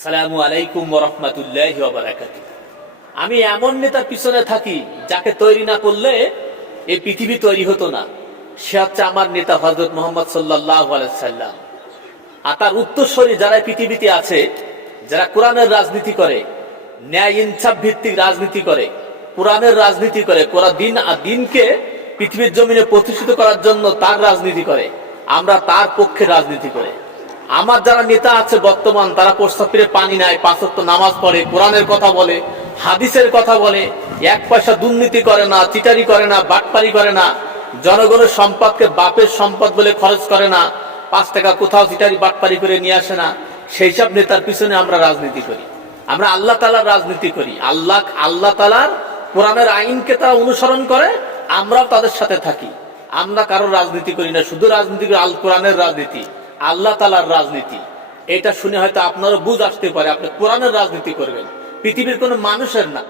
আসসালামু আলাইকুম ওয়া রাহমাতুল্লাহি ওয়া বারাকাতুহু। আমি এমন নেতার পিছনে থাকি যাকে তৈরি না করলে এই পৃথিবী তৈরি হতো না। সে হচ্ছে আমার নেতা হযরত মুহাম্মদ সাল্লাল্লাহু আলাইহি সাল্লাম। আর তার উত্তরসূরি যারা পৃথিবীতে আছে, যারা কোরআনের রাজনীতি করে, ন্যায় ইনসাফ ভিত্তিক রাজনীতি করে, কোরআনের রাজনীতি করে, কোরআন দিনকে পৃথিবীর জমিনে প্রতিষ্ঠিত করার জন্য তার রাজনীতি করে, আমরা তার পক্ষে রাজনীতি করে। আমার যারা নেতা আছে বর্তমান, তারা প্রস্তাবের পানি নেয়, পাঁচ ওয়াক্ত নামাজ পড়ে, কোরআনের কথা বলে, হাদিসের কথা বলে, এক পয়সা দুর্নীতি করে না, চিটারি করে না, বাটপারি করে না, জনগণের সম্পদকে বাপের সম্পদ বলে খরচ করে না, 5 টাকা কোথাও চিটারি বাটপারি করে নিয়ে আসে না। সেই সব নেতার পিছনে আমরা রাজনীতি করি। আমরা আল্লাহ তাআলার রাজনীতি করি। আল্লাহ তাআলার কোরআনের আইনকে তারা অনুসরণ করে, আমরাও তাদের সাথে থাকি। আমরা কারোর রাজনীতি করি না, শুধু রাজনীতি করি আল কোরআনের রাজনীতি, আল্লাহ তাআলার রাজনীতি। এটা শুনে হয়তো আপনারও বুঝ আসতে পারে, আপনি কোরআনের রাজনীতি করবেন, পৃথিবীর কোনো মানুষের না।